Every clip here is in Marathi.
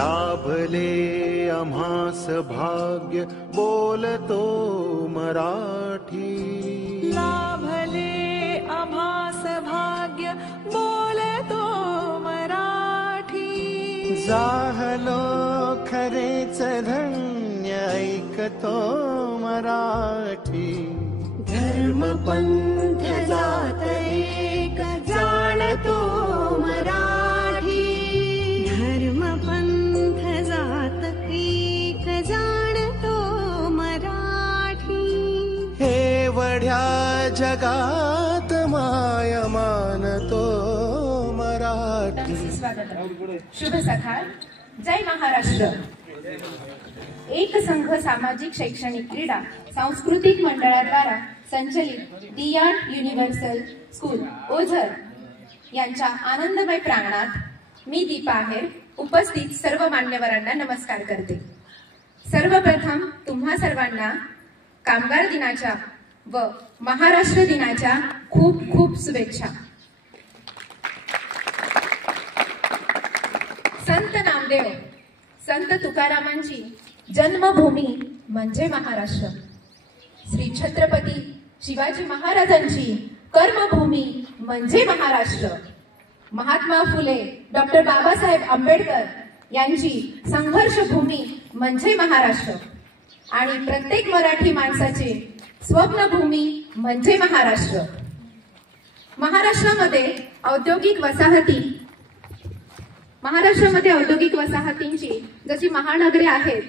लाभले आम्हास भाग्य बोलतो मराठी. लाभले आम्हास भाग्य बोलतो मराठी. जाहलो खरेच धन्य ऐकतो मराठी. धर्म पंथ जात एक जाणतो मराठी. धर्म पंथ जात एक जाणतो मराठी. हे वढ्या जगात माय मानतो मराठी. शुभ सकाळ. जय महाराष्ट्र. एक संघ सामाजिक शैक्षणिक क्रीडा सांस्कृतिक मंडळाद्वारा संचलित डियान युनिव्हर्सल स्कूल ओझर यांच्या आनंदमय प्रांगणात मी दीपा आहेर उपस्थित सर्व मान्यवरांना नमस्कार करते. सर्वप्रथम तुम्हा सर्वांना कामगार दिनाच्या व महाराष्ट्र दिनाच्या खूप खूप शुभेच्छा. संत नामदेव संत तुकारामांची जन्मभूमी म्हणजे महाराष्ट्र. श्री छत्रपती शिवाजी महाराजांची कर्मभूमी म्हणजे महाराष्ट्र. महात्मा फुले डॉक्टर बाबासाहेब आंबेडकर यांची संघर्ष भूमी म्हणजे महाराष्ट्र. आणि प्रत्येक मराठी माणसाचे स्वप्नभूमी म्हणजे महाराष्ट्र. महाराष्ट्रामध्ये औद्योगिक वसाहतींची जशी महानगरे आहेत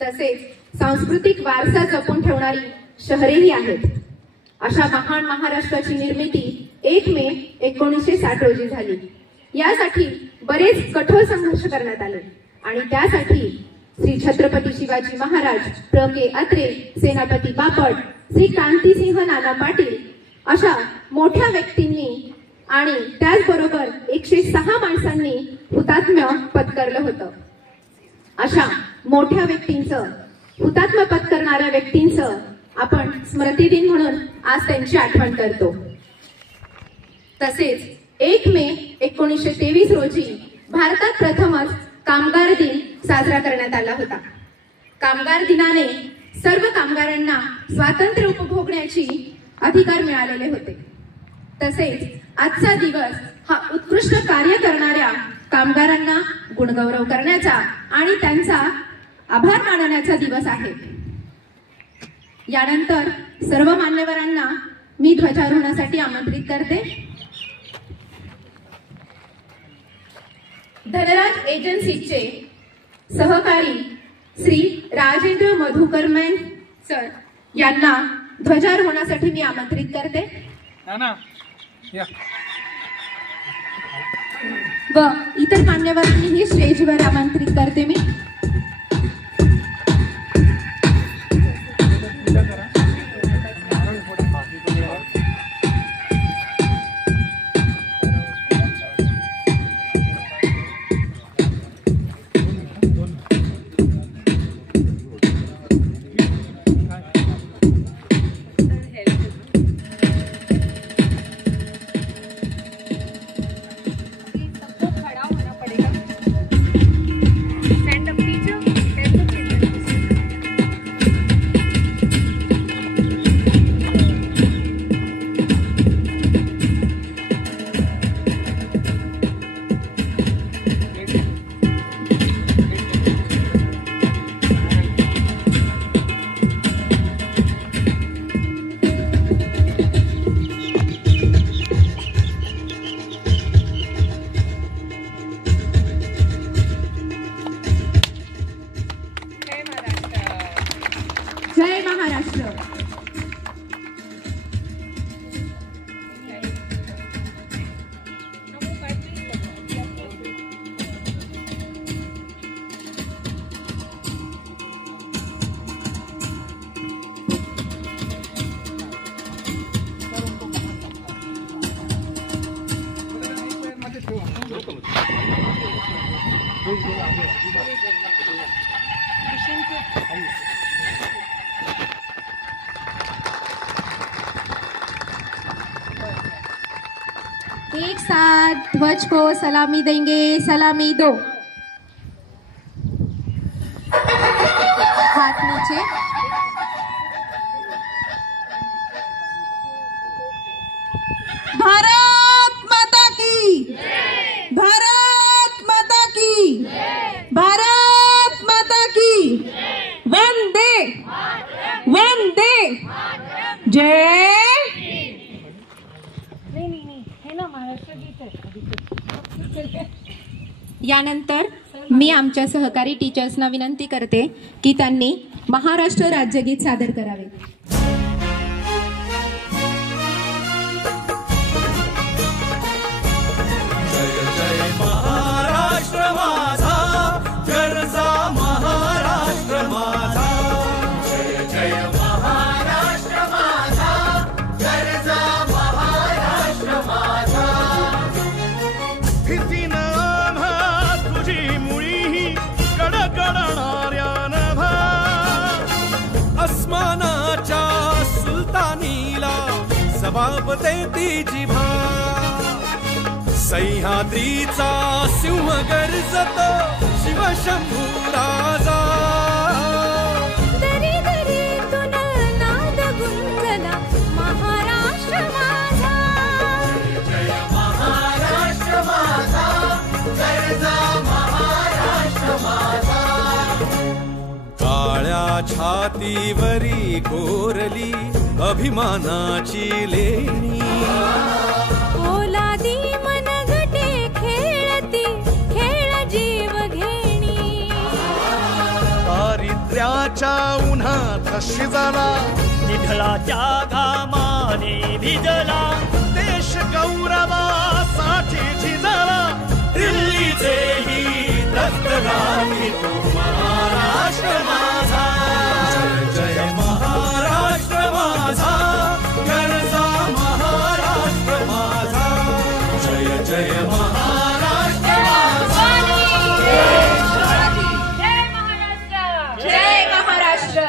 तसेच सांस्कृतिक वारसा जपून ठेवणारी शहरेही आहेत. अशा महान महाराष्ट्राची निर्मिती 1 मे 1960 रोजी झाली. यासाठी बरेच कठोर संघर्ष करण्यात आले आणि त्यासाठी श्री छत्रपती शिवाजी महाराज, प्र के अत्रे, सेनापती बापट, श्री क्रांतिसिंह नाना पाटील अशा मोठ्या व्यक्तींनी आणि त्याचबरोबर 106 माणसांनी हुतात्म्य पत्करलं होतं. अशा मोठ्या व्यक्तींचं, हुतात्म्य पत्करणाऱ्या व्यक्तींचं आपण स्मृती दिन म्हणून आज त्यांची आठवण करतो. तसेच 1 मे 1923 रोजी भारतात प्रथमच कामगार दिन साजरा करण्यात आला होता. कामगार दिनाने सर्व कामगारांना स्वातंत्र्य उपभोगण्याची अधिकार मिळालेले होते. तसेच आजचा दिवस हा उत्कृष्ट कार्य करणाऱ्या कामगारांना गुणगौरव करण्याचा आणि त्यांचा आभार मानण्याचा दिवस आहे. यानंतर सर्व मान्यवरांना मी ध्वजारोहणासाठी आमंत्रित करते. धनराज एजन्सीचे सहकारी श्री राजेंद्र मधुकरमैन सर यांना ध्वजारोहणासाठी मी आमंत्रित करते. व इतर मान्यवरांनीही स्टेजवर आमंत्रित करते मी. जय महाराष्ट्र. एक साथ ध्वज को सलामी देंगे. सलामी दो. हाथ नीचे। भारत माता की, भारत माता की, भारत माता की, वंदे वंदे जय। यानंतर मी आमच्या सहकारी टीचर्सना विनंती करते की त्यांनी महाराष्ट्र राज्यगीत सादर करावे। जय जय महाराष्ट्र माझा, गरजा महाराष्ट्र माझा। जय जय महाराष्ट्र माझा, गरजा महाराष्ट्र माझा। भीतीनं आम्हा तुझी मुळी कडकडणाऱ्या नभा, अस्मानाच्या सुलतानीला जबाब देती जिभा। सह्याद्रीचा सिंह गर्जतो शिवशंभू राजा। दरी दरीतून नाद गुंजला महाराष्ट्र माझा। जय महाराष्ट्र माझा, गरजा महाराष्ट्र माझा। काळ्या छातीवरी कोरली अभिमानाची लेणी, ओलादी मनगटे खेळती खेळ जीव घेणी। दारिद्र्याच्या उन्हात शिजला, निधळाच्या घामाने भिजला, देश गौरवासाठी झिजला। दिल्लीचेही दत्तगामी तो महाराष्ट्र माझा। जय जय महाराष्ट्र माझा, गरजा महाराष्ट्र माझा। जय जय महाराष्ट्र माझा। जय महाराष्ट्र।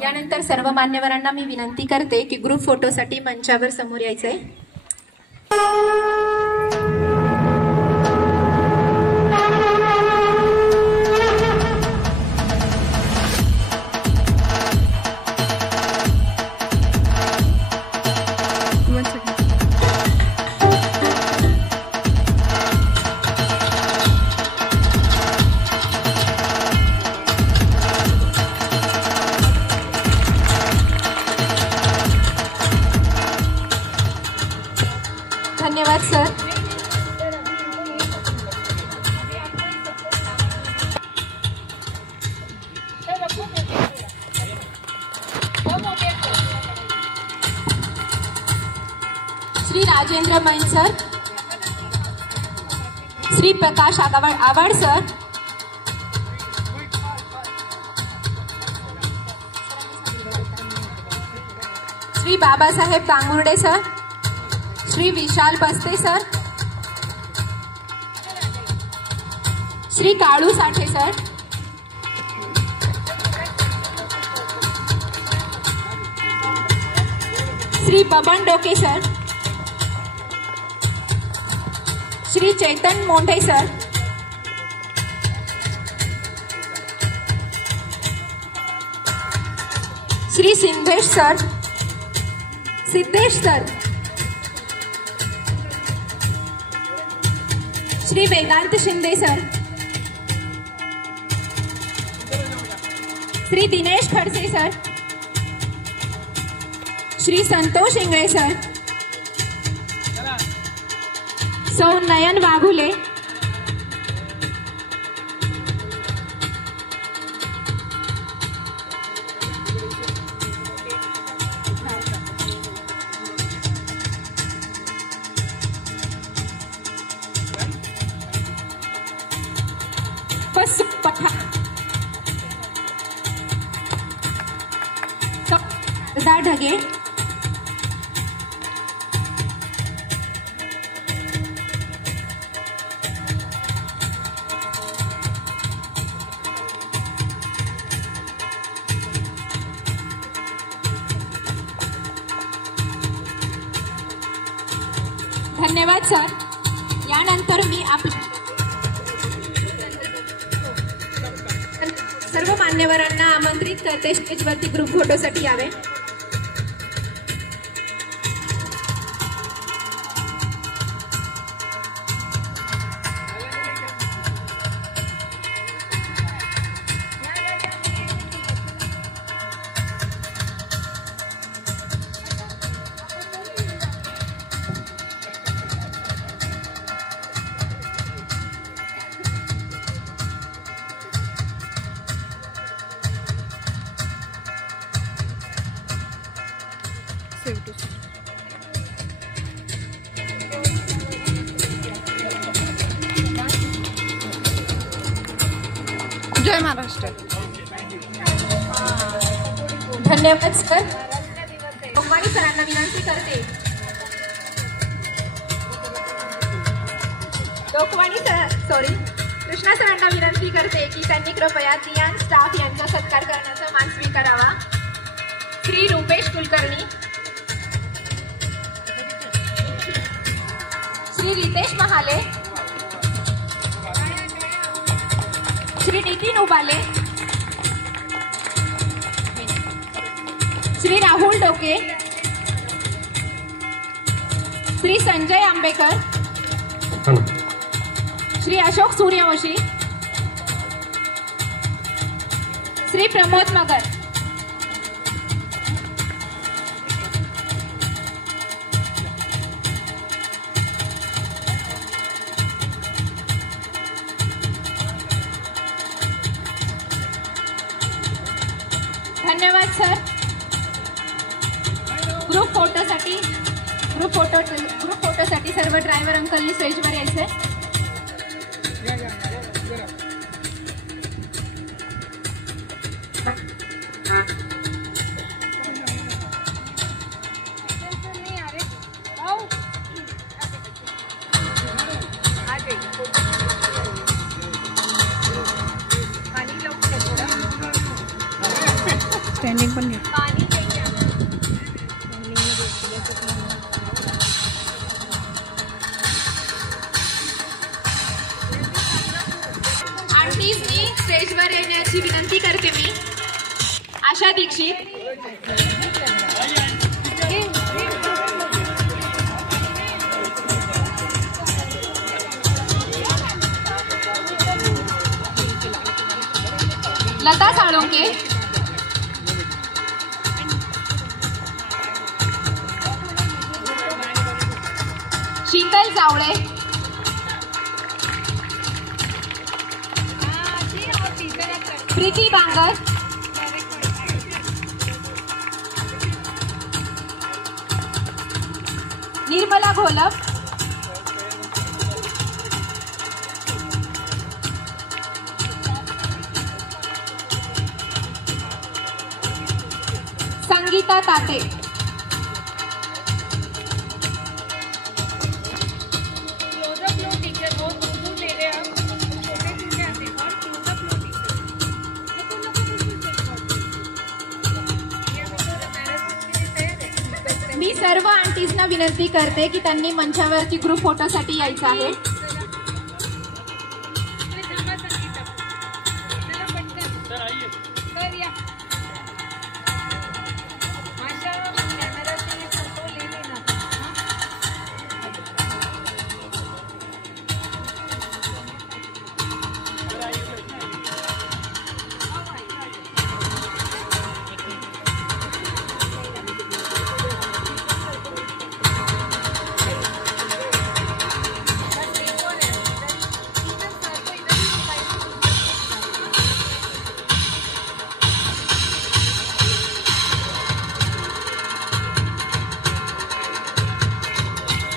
यानंतर सर्व मान्यवरांना मी विनंती करते की ग्रुप फोटोसाठी मंचावर समोर यायचंय। धन्यवाद sir. Shri Rajendra Main sir, Shri Prakash Awad sir, Shri Babasaheb Tangurde sir, Shri Vishal Baste sir, Shri Kalu Sathe sir, Shri Baban Doke sir, Shri Chaitan Mondhe sir, Shri Siddhesh sir, Shri Vedant Shinde sir, Shri Dinesh Khadse sir, Shri Santosh Ingale sir, Sau Nayan Waghule, Dhage, धन्यवाद सर। यानंतर मी सर्व मान्यवरांना आमंत्रित करते स्टेजवरती ग्रुप फोटोसाठी यावे. जय महाराष्ट्र. धन्यवाद सर. लोकवाणी सरांना विनंती करते. कृष्णा सरांना विनंती करते की त्यांनी कृपया दियान स्टाफ यांचा सत्कार करण्याचा मान स्वीकारावा. श्री रुपेश कुलकर्णी, श्री रितेश महाले, श्री नितीन उबाले, श्री राहुल डोके, श्री संजय आंबेकर, श्री अशोक सूर्यवंशी, श्री प्रमोद मगर. धन्यवाद सर. ग्रुप फोटोसाठी सर्व ड्रायव्हर अंकलनी स्टेजवर यायचे. स्टँडिंग पण घे. आंटीजनी स्टेजवर येण्याची विनंती करते मी. आशा दीक्षित, लता साळुंके, शीतल जावळे, प्रीती बांगर, निर्मला घोलप, संगीता ताते, मी सर्व आंटीजना विनंती करते की त्यांनी मंचावरती ग्रुप फोटोसाठी यायचं आहे.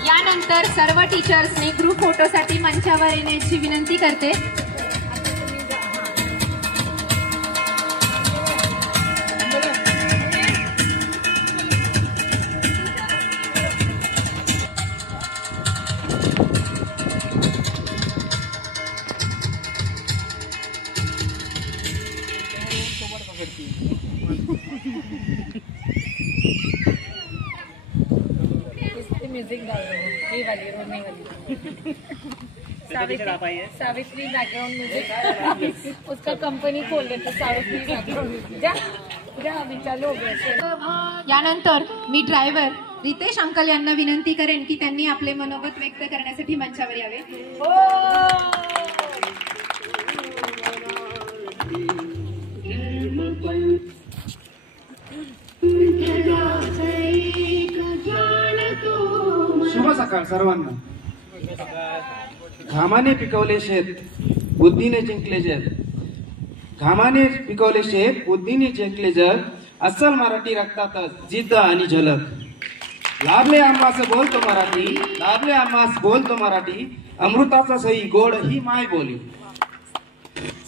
यानंतर सर्व टीचर्सने ग्रुप फोटोसाठी मंचावर येण्याची विनंती करते. म्यूजिक डाल रही हूँ, ये वाली रोने वाली सावित्री बैकग्राउंड म्यूजिक उसका कंपनी खोल लेते सावित्री बैकग्राउंड म्यूजिक जा अभी चालू हो गया। यानंतर मी ड्रायव्हर रितेश अंकल यांना विनंती करेन की त्यांनी आपले मनोगत व्यक्त करण्यासाठी मंचावर यावे। शुभ सकाळ सर्वांना। घामाने पिकवले शेत बुद्धीने जिंकले जग, घामाने पिकवले शेत बुद्धीने जिंकले जग, अस्सल मराठी रक्तातच जिद्द आणि झलक। लाभले आम्हास बोलतो मराठी, लाभले आम्हास बोलतो मराठी, अमृताचा सही गोड ही माय बोली।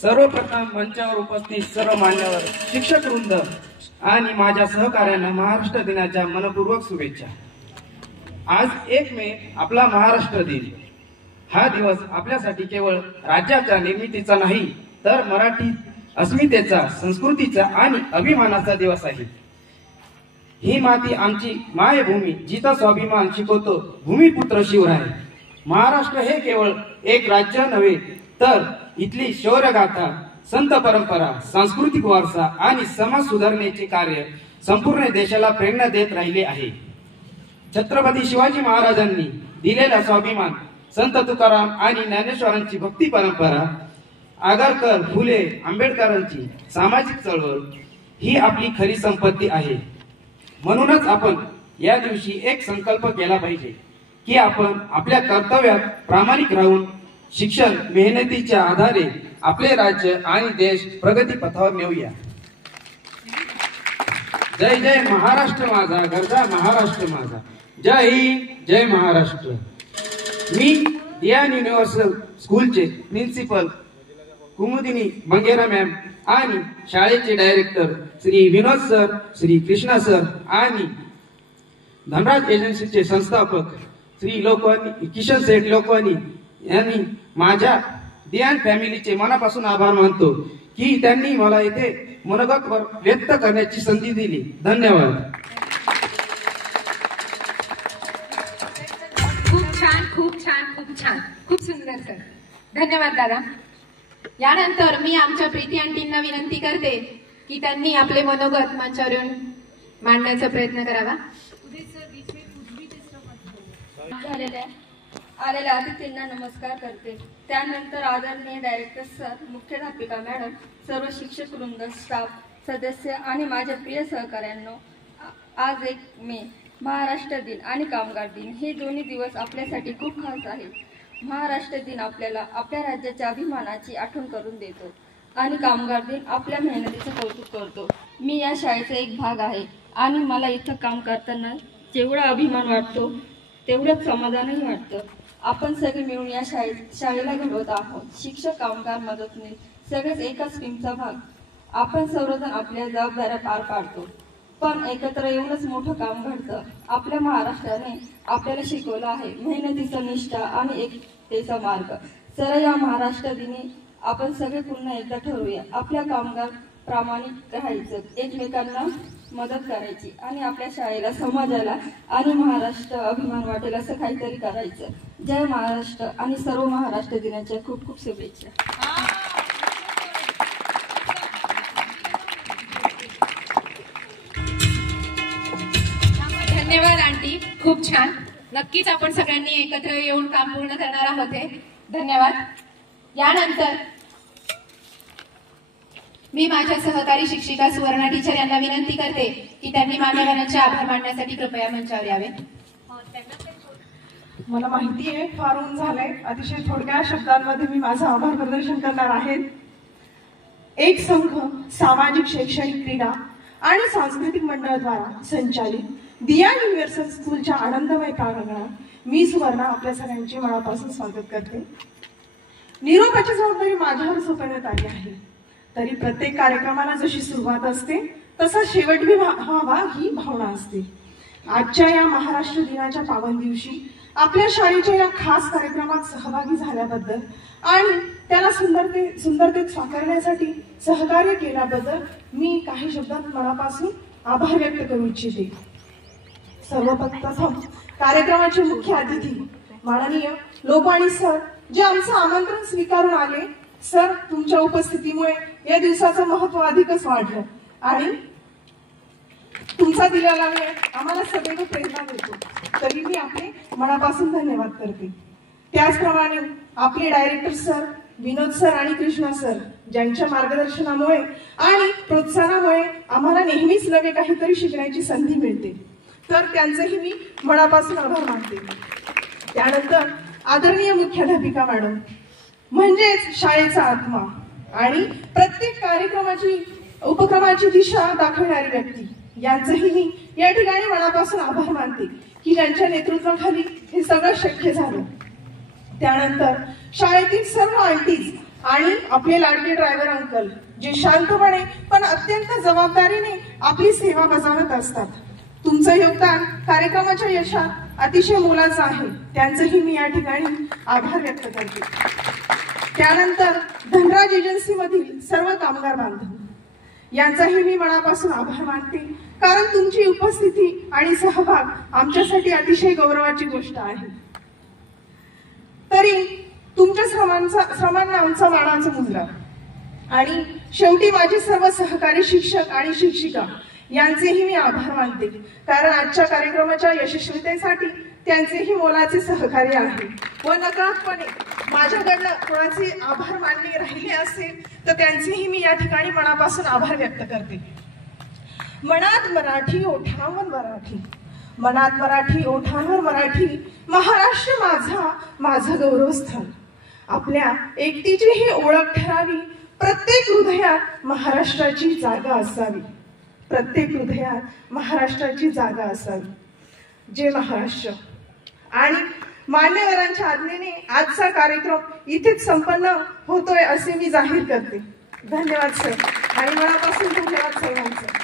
सर्वप्रथम मंचावर उपस्थित सर्व मान्यवर शिक्षक वृंद आणि माझ्या सहकार्यांना महाराष्ट्र दिनाच्या मनपूर्वक शुभेच्छा। आज 1 मे आपला महाराष्ट्र दिन। हा दिवस आपल्यासाठी केवळ राज्याच्या निर्मितीचा नाही तर मराठी अस्मितेचा, संस्कृतीचा आणि अभिमानाचा दिवस आहे। ही माती आमची मायभूमी, जिचा स्वाभिमान शिकवतो भूमिपुत्र शिवराय। महाराष्ट्र हे केवळ एक राज्य नव्हे तर इथली शौर्यगाथा, संत परंपरा, सांस्कृतिक वारसा आणि समाज सुधारणेचे कार्य संपूर्ण देशाला प्रेरणा देत राहिले आहे। छत्रपती शिवाजी महाराजांनी दिलेला स्वाभिमान, संत तुकाराम आणि ज्ञानेश्वरांची भक्ती परंपरा, आगरकर, फुले, आंबेडकरांची सामाजिक चळवळ ही आपली खरी संपत्ती आहे। म्हणूनच आपण या दिवशी एक संकल्प केला पाहिजे की आपण आपल्या कर्तव्यात प्रामाणिक राहून शिक्षण, मेहनतीच्या आधारे आपले राज्य आणि देश प्रगती पथावर नेऊया। जय जय महाराष्ट्र माझा, गरजा महाराष्ट्र माझा। जय हिंद, जय महाराष्ट्र। मी दियान युनिव्हर्सल स्कूलचे प्रिन्सिपल कुमुदिनी मंगेरा मॅम आणि शाळेचे director Shri Vinod sir, Shri Krishna sir आणि धनराज एजन्सीचे संस्थापक श्री लोकवानी किशन सेठ लोकवानी यांनी माझ्या दियान फॅमिलीचे मनापासून आभार मानतो की त्यांनी मला येथे मनोगत व्यक्त करण्याची संधी दिली। धन्यवाद। खूप छान, खूप सुंदर सर, धन्यवाद दादा। यानंतर मी आमच्या प्रीती आंटींना विनंती करते की त्यांनी आपले मनोगत मंचावर येऊन मांडण्याचा प्रयत्न करावा। आलेल्या अतिथींना नमस्कार करते। त्यानंतर आदरणीय डायरेक्टर सर, मुख्याध्यापिका मॅडम, सर्व शिक्षक वृंद, स्टाफ सदस्य आणि माझ्या प्रिय सहकाऱ्यांनो, आज 1 मे महाराष्ट्र दिन आणि कामगार दिन हे दोन्ही दिवस आपल्यासाठी खूप खास आहेत। महाराष्ट्र दिन आपल्याला आपल्या राज्याच्या अभिमानाची आठवण करून देतो आणि कामगार दिन आपल्या मेहनतीचं कौतुक करतो। मी या शाळेचा एक भाग आहे आणि मला इथं काम करताना जेवढा अभिमान वाटतो तेवढंच समाधानही वाटतं। आपण सगळे मिळून या शाळेला घडवत आहोत। शिक्षक, कामगार, मदतनीस सगळेच एकाच टीमचा भाग। आपण सर्वजण आपल्या जबाबदाऱ्या पार पाडतो, पण एकत्र येऊनच मोठं काम घडतं। आपल्या महाराष्ट्राने आपल्याला शिकवलं आहे मेहनतीचा, निष्ठा आणि एकतेचा मार्ग। तर या महाराष्ट्र दिनी आपण सगळे पुन्हा एकदा ठरवूया, आपल्या कामगार प्रामाणिक राहायचं, एकमेकांना मदत करायची आणि आपल्या शाळेला, समाजाला आणि महाराष्ट्र अभिमान वाटेल असं काहीतरी करायचं। जय महाराष्ट्र आणि सर्व महाराष्ट्र दिनाच्या खूप खूप शुभेच्छा। धन्यवाद आंटी, खूप छान। नक्कीच आपण सगळ्यांनी एकत्र येऊन काम पूर्ण करणार आहोत। धन्यवाद। यानंतर मी माझ्या सहकारी शिक्षिका सुवर्णा टीचर यांना विनंती करते की त्यांनी मान्यवरांचे आभार मानण्यासाठी कृपया मंचावर यावे। मला माहिती आहे फार ऊन झालंय, अतिशय थोडक्या शब्दांमध्ये मी माझं आभार प्रदर्शन करणार आहे। एक संघ सामाजिक, शैक्षणिक, क्रीडा आणि सांस्कृतिक मंडळाद्वारा संचालित दियान युनिव्हर्सल स्कूलच्या आनंदमय प्रांगणात मी सुवर्णा आपल्या सगळ्यांचे मनापासून स्वागत करते। निरोपाची जबाबदारी माझ्यावर सोपवण्यात आली आहे, तरी प्रत्येक कार्यक्रमाला जशी सुरुवात असते तसा शेवट भी व्हावा ही भावना असते। आजच्या या महाराष्ट्र दिनाच्या पावन दिवशी आपल्या शाळेच्या या खास कार्यक्रमात सहभागी झाल्याबद्दल आणि त्याला सुंदरतेत साकारण्यासाठी सहकार्य केल्याबद्दल मी काही शब्दात मनापासून आभार व्यक्त करू इच्छिते। सर्वप्रथम कार्यक्रमाचे मुख्य अतिथी माननीय लोकवाणी सर जे आमचं आमंत्रण स्वीकारून आले. सर, तुमच्या उपस्थितीमुळे या दिवसाचं महत्व अधिकच वाढलं आणि तुमचा दिलेला वेळ आम्हाला सदैव प्रेरणा देतो. तरी मी आपले मनापासून धन्यवाद करते. त्याचप्रमाणे आपले डायरेक्टर सर विनोद सर आणि कृष्णा सर ज्यांच्या मार्गदर्शनामुळे आणि प्रोत्साहनामुळे आम्हाला नेहमीच नवे काहीतरी शिकण्याची संधी मिळते, तर त्यांचेही मी मनापासून आभार मानते. त्यानंतर आदरणीय मुख्याध्यापिका मॅडम म्हणजेच शाळेचा आत्मा आणि प्रत्येक उपक्रमाची दिशा दाखवणारी व्यक्ती, यांचंही मी या ठिकाणी मनापासून आभार मानते की ज्यांच्या नेतृत्वाखाली हे सगळं शक्य झालं. त्यानंतर शाळेतील सर्व आंटीज आणि आपले लाडके ड्रायव्हर अंकल जे शांतपणे पण अत्यंत जबाबदारीने आपली सेवा बजावत असतात. तुमचं योगदान कार्यक्रमाच्या यशात अतिशय मोलाचं आहे, त्यांचंही मी या ठिकाणी आभार व्यक्त करते. त्यानंतर धनराज एजन्सी मधील सर्व कामगार बांधव यांचाही मी मनापासून आभार मानते, कारण तुमची उपस्थिती आणि सहभाग आमच्यासाठी अतिशय गौरवाची गोष्ट आहे. तरी तुमच्या श्रमांना आमचा मानाचा मुजरा. आणि शेवटी माझे सर्व सहकारी शिक्षक आणि शिक्षिका यांचेही मी आभार मानते, कारण आजच्या कार्यक्रमाच्या यशस्वीतेसाठी त्यांचेही मोलाचे सहकार्य आहे. व नकळतपणे माझ्याकडनं कोणाचे आभार मानणे राहिले असेल तर त्यांचेही मी या ठिकाणी मनापासून आभार व्यक्त करते. मनात मराठी ओठांवर मराठी, मनात मराठी ओठांवर मराठी, महाराष्ट्र माझा माझं गौरवस्थान. आपल्या एकटीची ही ओळख ठरावी, प्रत्येक हृदयात महाराष्ट्राची जागा असावी, प्रत्येक हृदयात महाराष्ट्राची जागा असावी. जय महाराष्ट्र. आणि मान्यवरांच्या आज्ञेने आजचा कार्यक्रम इथेच संपन्न होतोय असे मी जाहीर करते. धन्यवाद सर आणि मनापासून धन्यवाद सर्वांचे.